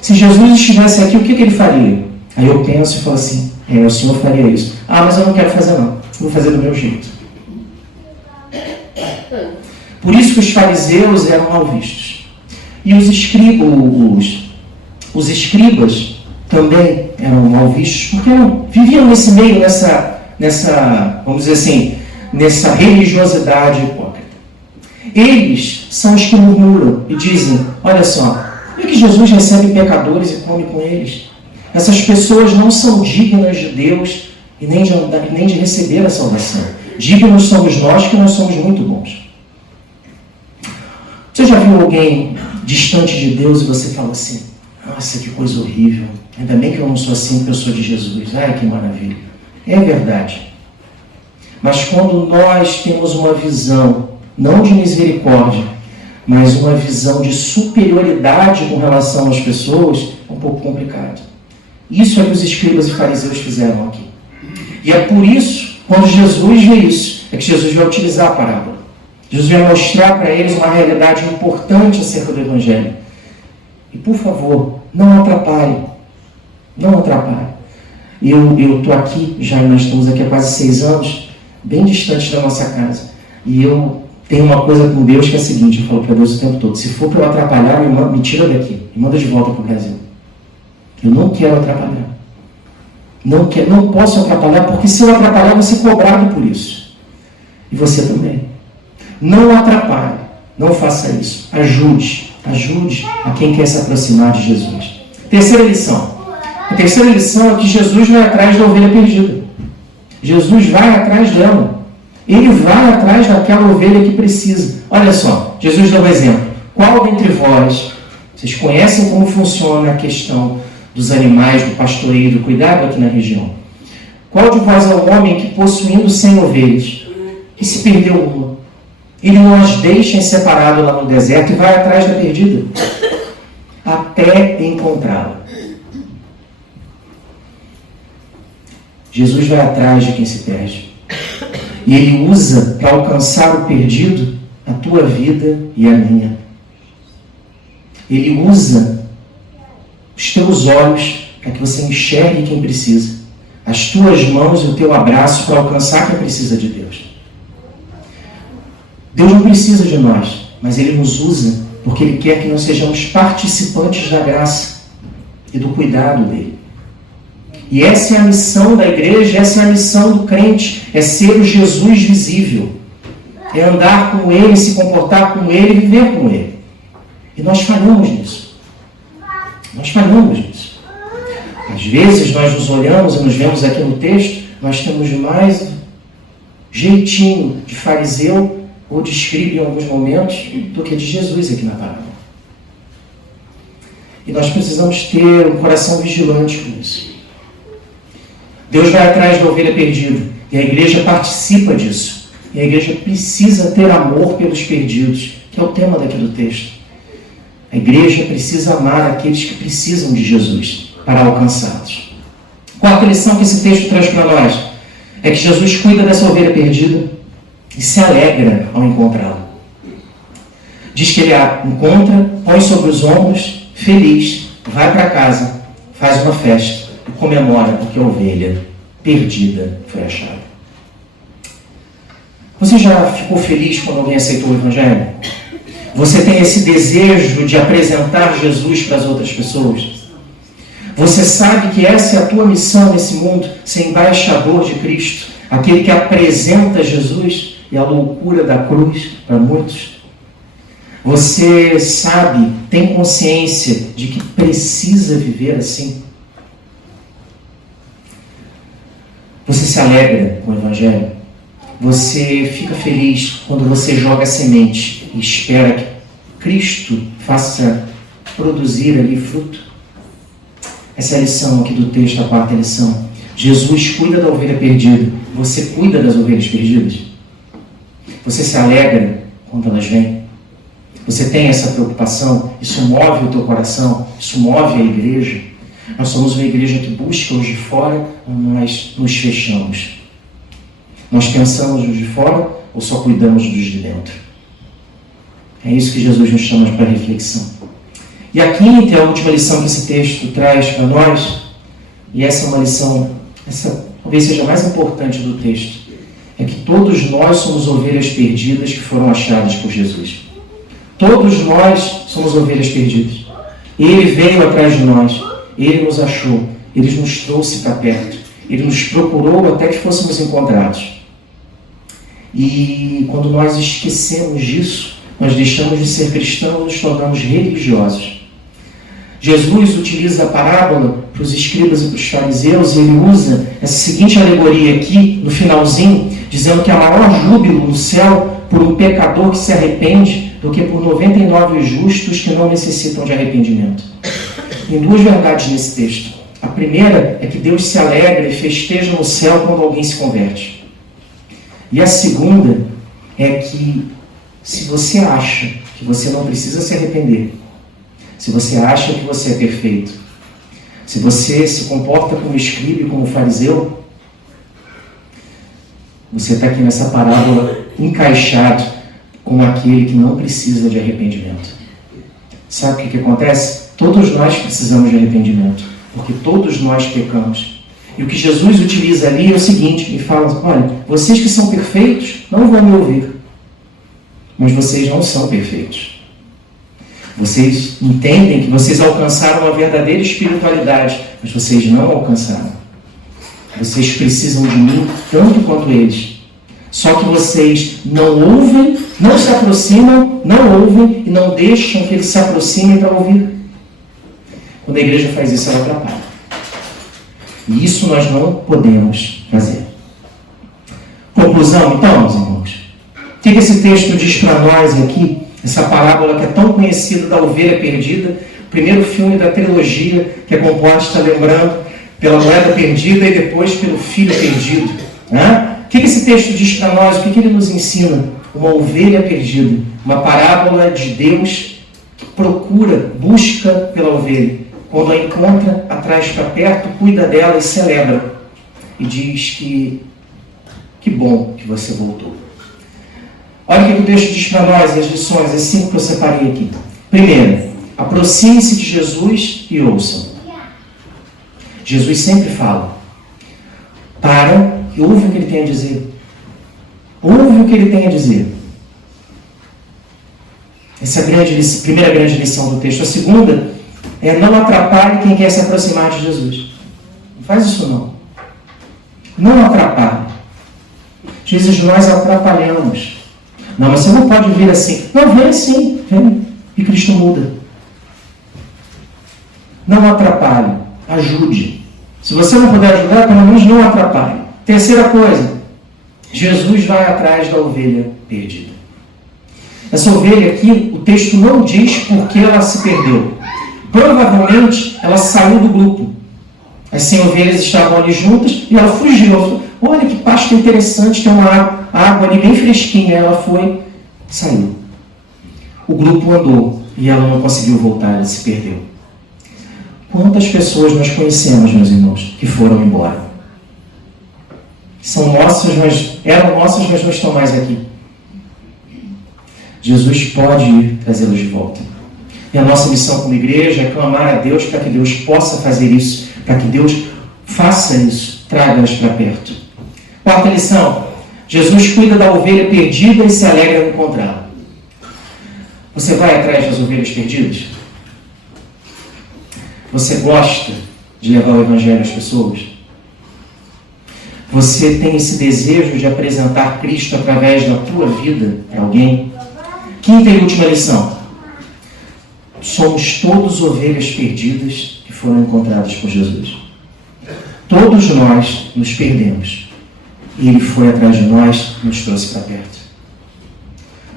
Se Jesus estivesse aqui, o que ele faria? Aí eu penso e falo assim: o Senhor faria isso. Ah, mas eu não quero fazer não. Vou fazer do meu jeito. Por isso que os fariseus eram mal vistos. E os escribas também eram mal vistos, porque viviam nesse meio, nessa, vamos dizer assim, nessa religiosidade hipócrita. Eles são os que murmuram e dizem: olha só, como é que Jesus recebe pecadores e come com eles? Essas pessoas não são dignas de Deus e nem de receber a salvação. Dignos somos nós, que nós somos muito bons. Você já viu alguém distante de Deus e você fala assim: nossa, que coisa horrível, ainda bem que eu não sou assim porque eu sou de Jesus, ai que maravilha. É verdade. Mas quando nós temos uma visão, não de misericórdia, mas uma visão de superioridade com relação às pessoas, é um pouco complicado. Isso é o que os escribas e fariseus fizeram aqui. E é por isso, quando Jesus vê isso, é que Jesus vai utilizar a parábola. Jesus vai mostrar para eles uma realidade importante acerca do Evangelho. E por favor, não atrapalhe. Não atrapalhe. Eu estou aqui, nós estamos aqui há quase 6 anos, bem distantes da nossa casa. E eu tenho uma coisa com Deus que é a seguinte, eu falo para Deus o tempo todo, se for para eu atrapalhar, me tira daqui, me manda de volta para o Brasil. Eu não quero atrapalhar. Não posso atrapalhar, porque se eu atrapalhar, eu vou ser cobrado por isso. E você também. Não atrapalhe, não faça isso. Ajude a quem quer se aproximar de Jesus. Terceira lição. A terceira lição é que Jesus vai atrás da ovelha perdida. Jesus vai atrás dela. Ele vai atrás daquela ovelha que precisa. Olha só, Jesus dá um exemplo. Qual dentre vós, vocês conhecem como funciona a questão dos animais, do pastoreio, do cuidado aqui na região? Qual de vós é o homem que, possuindo 100 ovelhas, que se perdeu uma, ele não as deixa em separado lá no deserto e vai atrás da perdida, até encontrá-la? Jesus vai atrás de quem se perde. E Ele usa para alcançar o perdido a tua vida e a minha. Ele usa os teus olhos para que você enxergue quem precisa, as tuas mãos e o teu abraço para alcançar quem precisa de Deus. Deus não precisa de nós, mas Ele nos usa porque Ele quer que nós sejamos participantes da graça e do cuidado dEle. E essa é a missão da igreja, essa é a missão do crente, é ser o Jesus visível, é andar com Ele, se comportar com Ele, viver com Ele. E nós falhamos nisso. Nós falhamos nisso. Às vezes nós nos olhamos e nos vemos aqui no texto, nós temos mais jeitinho de fariseu ou de escriba em alguns momentos do que de Jesus aqui na parábola. E nós precisamos ter um coração vigilante com isso. Deus vai atrás da ovelha perdida e a igreja participa disso. E a igreja precisa ter amor pelos perdidos, que é o tema daqui do texto. A igreja precisa amar aqueles que precisam de Jesus para alcançá-los. Quarta lição que esse texto traz para nós é que Jesus cuida dessa ovelha perdida e se alegra ao encontrá-la. Diz que ele a encontra, põe sobre os ombros, feliz, vai para casa, faz uma festa e comemora porque a ovelha perdida foi achada. Você já ficou feliz quando alguém aceitou o Evangelho? Você tem esse desejo de apresentar Jesus para as outras pessoas? Você sabe que essa é a tua missão nesse mundo, ser embaixador de Cristo, aquele que apresenta Jesus e a loucura da cruz para muitos? Você sabe, tem consciência de que precisa viver assim? Você se alegra com o Evangelho? Você fica feliz quando você joga semente e espera que Cristo faça produzir ali fruto? Essa é a lição aqui do texto, a quarta lição. Jesus cuida da ovelha perdida. Você cuida das ovelhas perdidas? Você se alegra quando elas vêm? Você tem essa preocupação? Isso move o teu coração? Isso move a igreja? Nós somos uma igreja que busca os de fora ou nós nos fechamos? Nós pensamos nos de fora ou só cuidamos dos de dentro? É isso que Jesus nos chama para reflexão. E a quinta e a última lição que esse texto traz para nós, e essa é uma lição, essa talvez seja a mais importante do texto, é que todos nós somos ovelhas perdidas que foram achadas por Jesus. Todos nós somos ovelhas perdidas. Ele veio atrás de nós, Ele nos achou, Ele nos trouxe para perto, Ele nos procurou até que fôssemos encontrados. E quando nós esquecemos disso, nós deixamos de ser cristãos e nos tornamos religiosos. Jesus utiliza a parábola para os escribas e para os fariseus, e ele usa essa seguinte alegoria aqui, no finalzinho, dizendo que há maior júbilo no céu por um pecador que se arrepende do que por 99 justos que não necessitam de arrependimento. Tem duas verdades nesse texto. A primeira é que Deus se alegra e festeja no céu quando alguém se converte. E a segunda é que se você acha que você não precisa se arrepender, se você acha que você é perfeito, se você se comporta como escriba e como fariseu, você está aqui nessa parábola encaixado com aquele que não precisa de arrependimento. Sabe o que acontece? Todos nós precisamos de arrependimento, porque todos nós pecamos. E o que Jesus utiliza ali é o seguinte, ele fala, olha, vocês que são perfeitos não vão me ouvir, mas vocês não são perfeitos. Vocês entendem que vocês alcançaram uma verdadeira espiritualidade, mas vocês não alcançaram. Vocês precisam de mim tanto quanto eles. Só que vocês não ouvem, não se aproximam, não ouvem e não deixam que eles se aproximem para ouvir. Quando a igreja faz isso, ela atrapalha. E isso nós não podemos fazer. Conclusão, então, meus irmãos. O que esse texto diz para nós aqui? Essa parábola que é tão conhecida da ovelha perdida, o primeiro filme da trilogia que é composta, lembrando, pela moeda perdida e depois pelo filho perdido. Né? O que esse texto diz para nós? O que ele nos ensina? Uma ovelha perdida. Uma parábola de Deus que procura, busca pela ovelha. Quando a encontra, a traz para perto, cuida dela e celebra. E diz que bom que você voltou. Olha o que o texto diz para nós, as lições, as 5 que eu separei aqui. Primeiro, aproxime-se de Jesus e ouçam. Jesus sempre fala. Para e ouve o que ele tem a dizer. Ouve o que ele tem a dizer. Essa é a primeira grande lição do texto. A segunda é não atrapalhe quem quer se aproximar de Jesus. Não faz isso não. Não atrapalhe. Às vezes nós atrapalhamos. Não, mas você não pode vir assim. Não, vem sim, vem. E Cristo muda. Não atrapalhe, ajude. Se você não puder ajudar, pelo menos não atrapalhe. Terceira coisa, Jesus vai atrás da ovelha perdida. Essa ovelha aqui, o texto não diz por que ela se perdeu. Provavelmente, ela saiu do grupo. As 100 ovelhas estavam ali juntas e ela fugiu. Olha que pasto interessante, tem uma água ali bem fresquinha. Ela foi, saiu. O grupo andou e ela não conseguiu voltar, ela se perdeu. Quantas pessoas nós conhecemos, meus irmãos, que foram embora? São nossas, mas eram nossas, mas não estão mais aqui. Jesus pode ir trazê-los de volta. E a nossa missão como igreja é clamar a Deus para que Deus possa fazer isso, para que Deus faça isso, traga-nos para perto. Quarta lição, Jesus cuida da ovelha perdida e se alegra em encontrá-la. Você vai atrás das ovelhas perdidas? Você gosta de levar o Evangelho às pessoas? Você tem esse desejo de apresentar Cristo através da tua vida para alguém? Quinta e última lição. Somos todos ovelhas perdidas que foram encontradas por Jesus. Todos nós nos perdemos. E Ele foi atrás de nós e nos trouxe para perto.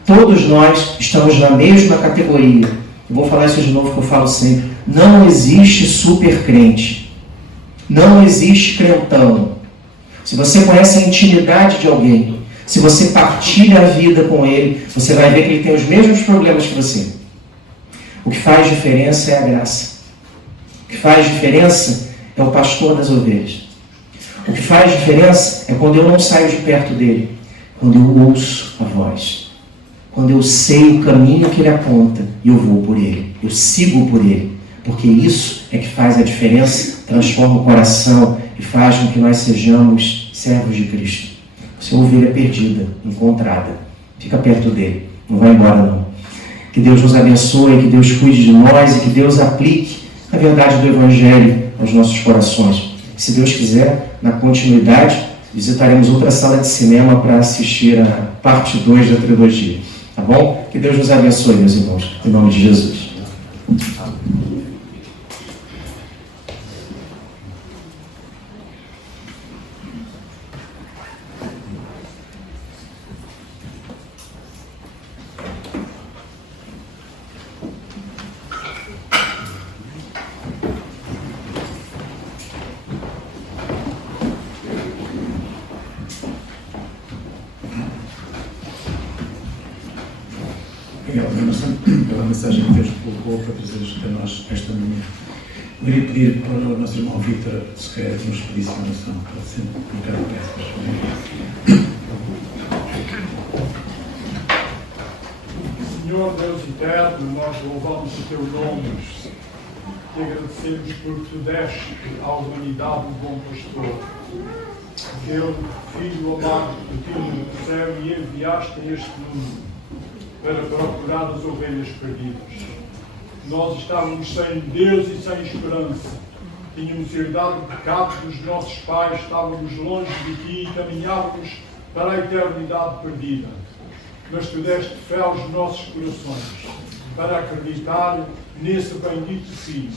Todos nós estamos na mesma categoria. Eu vou falar isso de novo que eu falo sempre. Não existe super crente. Não existe crentão. Se você conhece a intimidade de alguém, se você partilha a vida com ele, você vai ver que ele tem os mesmos problemas que você. O que faz diferença é a graça. O que faz diferença é o pastor das ovelhas. O que faz diferença é quando eu não saio de perto dele, quando eu ouço a voz, quando eu sei o caminho que ele aponta e eu vou por ele, eu sigo por ele, porque isso é que faz a diferença, transforma o coração e faz com que nós sejamos servos de Cristo. Você é ovelha perdida, encontrada, fica perto dele, não vai embora não. Que Deus nos abençoe, que Deus cuide de nós e que Deus aplique a verdade do Evangelho aos nossos corações. Se Deus quiser, na continuidade, visitaremos outra sala de cinema para assistir a parte 2 da trilogia. Tá bom? Que Deus nos abençoe, meus irmãos, em nome de Jesus. Pela mensagem que Deus colocou para trazer até nós esta manhã. Eu iria pedir para o nosso irmão Vítor, se quer nos pedisse uma oração, para sempre ficar de pé. Senhor Deus eterno, nós louvamos o teu nome. te agradecemos porque tu deste à humanidade um bom pastor, aquele Filho amado que tu tinhas no céu e enviaste a este mundo para procurar as ovelhas perdidas. Nós estávamos sem Deus e sem esperança. Tínhamos herdado o pecado dos nossos pais, estávamos longe de ti e caminhávamos para a eternidade perdida. Mas tu deste fé aos nossos corações para acreditar nesse bendito Filho,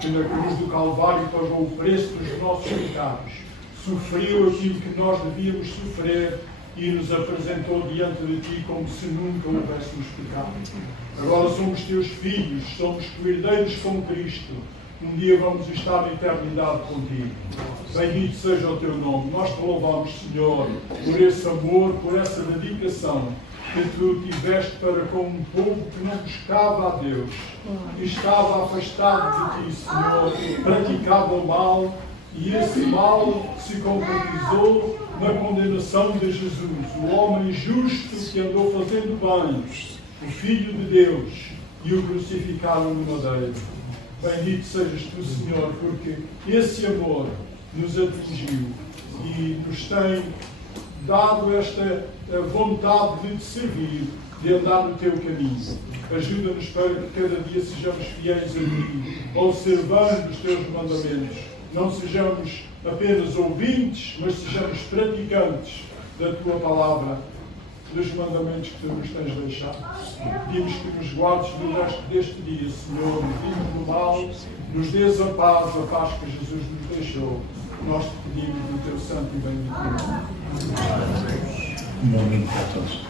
que na cruz do Calvário pagou o preço dos nossos pecados, sofreu aquilo que nós devíamos sofrer e nos apresentou diante de ti como se nunca houvéssemos pecado. Agora somos teus filhos, somos herdeiros com Cristo. Um dia vamos estar na eternidade contigo. Bendito seja o teu nome. Nós te louvamos, Senhor, por esse amor, por essa dedicação que tu tiveste para com um povo que não buscava a Deus, que estava afastado de ti, Senhor, praticava o mal, e esse mal se concretizou na condenação de Jesus, o homem justo que andou fazendo bem, o Filho de Deus, e o crucificaram no madeiro. Bendito sejas tu, Senhor, porque esse amor nos atingiu e nos tem dado esta vontade de te servir, de andar no teu caminho. Ajuda-nos para que cada dia sejamos fiéis a ti, observando os teus mandamentos. Não sejamos apenas ouvintes, mas sejamos praticantes da tua palavra, dos mandamentos que tu nos tens deixado. Pedimos que nos guardes no resto deste dia, Senhor, nos livres do mal, nos dês a paz que Jesus nos deixou. Nós te pedimos no teu santo e bendito nome. Um bom domingo para todos.